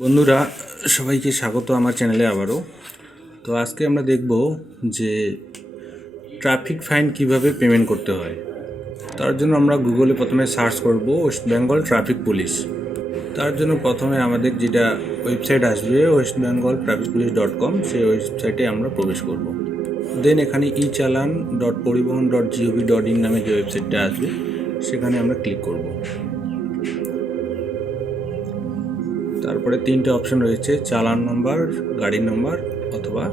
বন্ধুরা সবাইকে স্বাগত আমার চ্যানেলে আবারও। তো আজকে আমরা দেখব যে ট্রাফিক ফাইন কিভাবে পেমেন্ট করতে হয়। তার জন্য আমরা গুগলে প্রথমে সার্চ করব ওয়েস্ট বেঙ্গল ট্রাফিক পুলিশ। তার জন্য প্রথমে আমাদের যেটা ওয়েবসাইট আসবে westbengaltrafficpolice.com, সেই ওয়েবসাইটে আমরা প্রবেশ করব। দেন এখানে echalan.poribohon.gov.in নামে যে ওয়েবসাইটটা আসবে সেখানে আমরা ক্লিক করব। তারপরে তিনটে অপশন রয়েছে, চালান নম্বর, গাড়ির নম্বর অথবা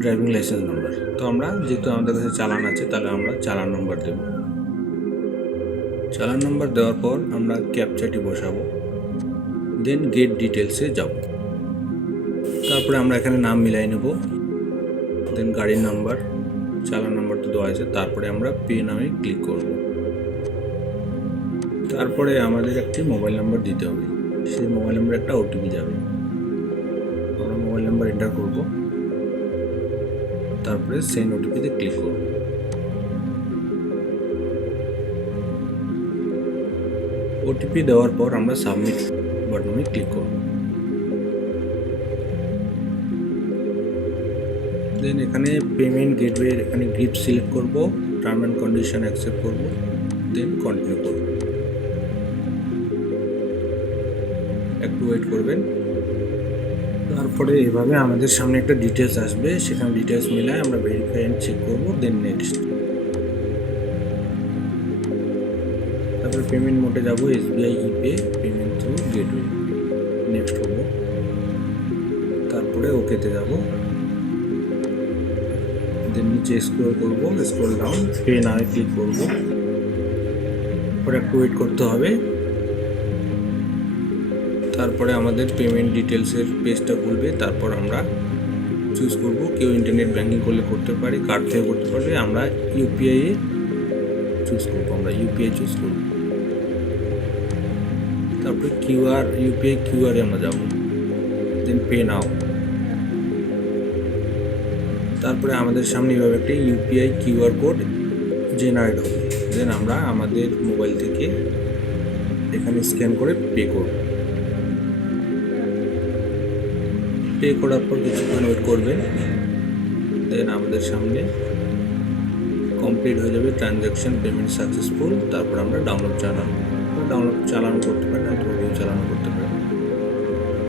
ড্রাইভিং লাইসেন্স নম্বর। তো আমরা যেহেতু আমাদের কাছে চালান আছে তাহলে আমরা চালান নম্বর দেব। চালান নম্বর দেওয়ার পর আমরা ক্যাপচাটি বসাবো, দেন গেট ডিটেলসে যাব। তারপরে আমরা এখানে নাম মিলাই নেব, দেন গাড়ির নাম্বার, চালান নম্বর তো দেওয়া আছে। তারপরে আমরা পে নামে ক্লিক করব। তারপরে আমাদের একটি মোবাইল নাম্বার দিতে হবে, সেই মোবাইল নাম্বারে একটা ওটিপি যাবে। আমরা মোবাইল নাম্বার এন্টার করব, তারপরে সেন্ড ওটিপিতে ক্লিক করব। ওটিপি দেওয়ার পর আমরা সাবমিট বাটনে ক্লিক করব। দেন এখানে পেমেন্ট গেটওয়ে, এখানে গ্রিপ সিলেক্ট করব, টার্ম অ্যান্ড কন্ডিশন অ্যাকসেপ্ট করব, দেন কন্টিনিউ করব। একটু ওয়েট করবেন। তারপরে এভাবে আমাদের সামনে একটা ডিটেলস আসবে, সেখানে ডিটেলস মিলায় আমরা ভেরিফাই এন্ড চেক করব, দেন নেক্সট। তারপরে পেমেন্ট মোডে যাব, SBI ইপে payment through gateway, next করব। তারপরে ওকেতে যাব, দেন নিচে স্ক্রল করব, scroll down, pay now click করব। পরে একটু ওয়েট করতে হবে। তারপরে আমাদের পেমেন্ট ডিটেলসের পেজটা খুলবে। তারপর আমরা চুজ করব, কেউ ইন্টারনেট ব্যাঙ্কিং করলে করতে পারে, কার্ড থেকে করতে পারবে। আমরা ইউপিআই চুজ করব, আমরা ইউপিআই চুজ করব। তারপরে ইউপিআই কিউআরে আমরা যাব, দেন পে নাও। তারপরে আমাদের সামনে এভাবে একটা ইউপিআই কিউআর কোড জেনারেট হবে। দেন আমরা আমাদের মোবাইল থেকে এখানে স্ক্যান করে পে করব। পে করার পর কিছুক্ষণ ওয়েট করবেন, দেন আমাদের সামনে কমপ্লিট হয়ে যাবে ট্রানজ্যাকশন, পেমেন্ট সাকসেসফুল। তারপর আমরা ডাউনলোড চালানো করতে পারি, অথবা চালানো করতে পারি।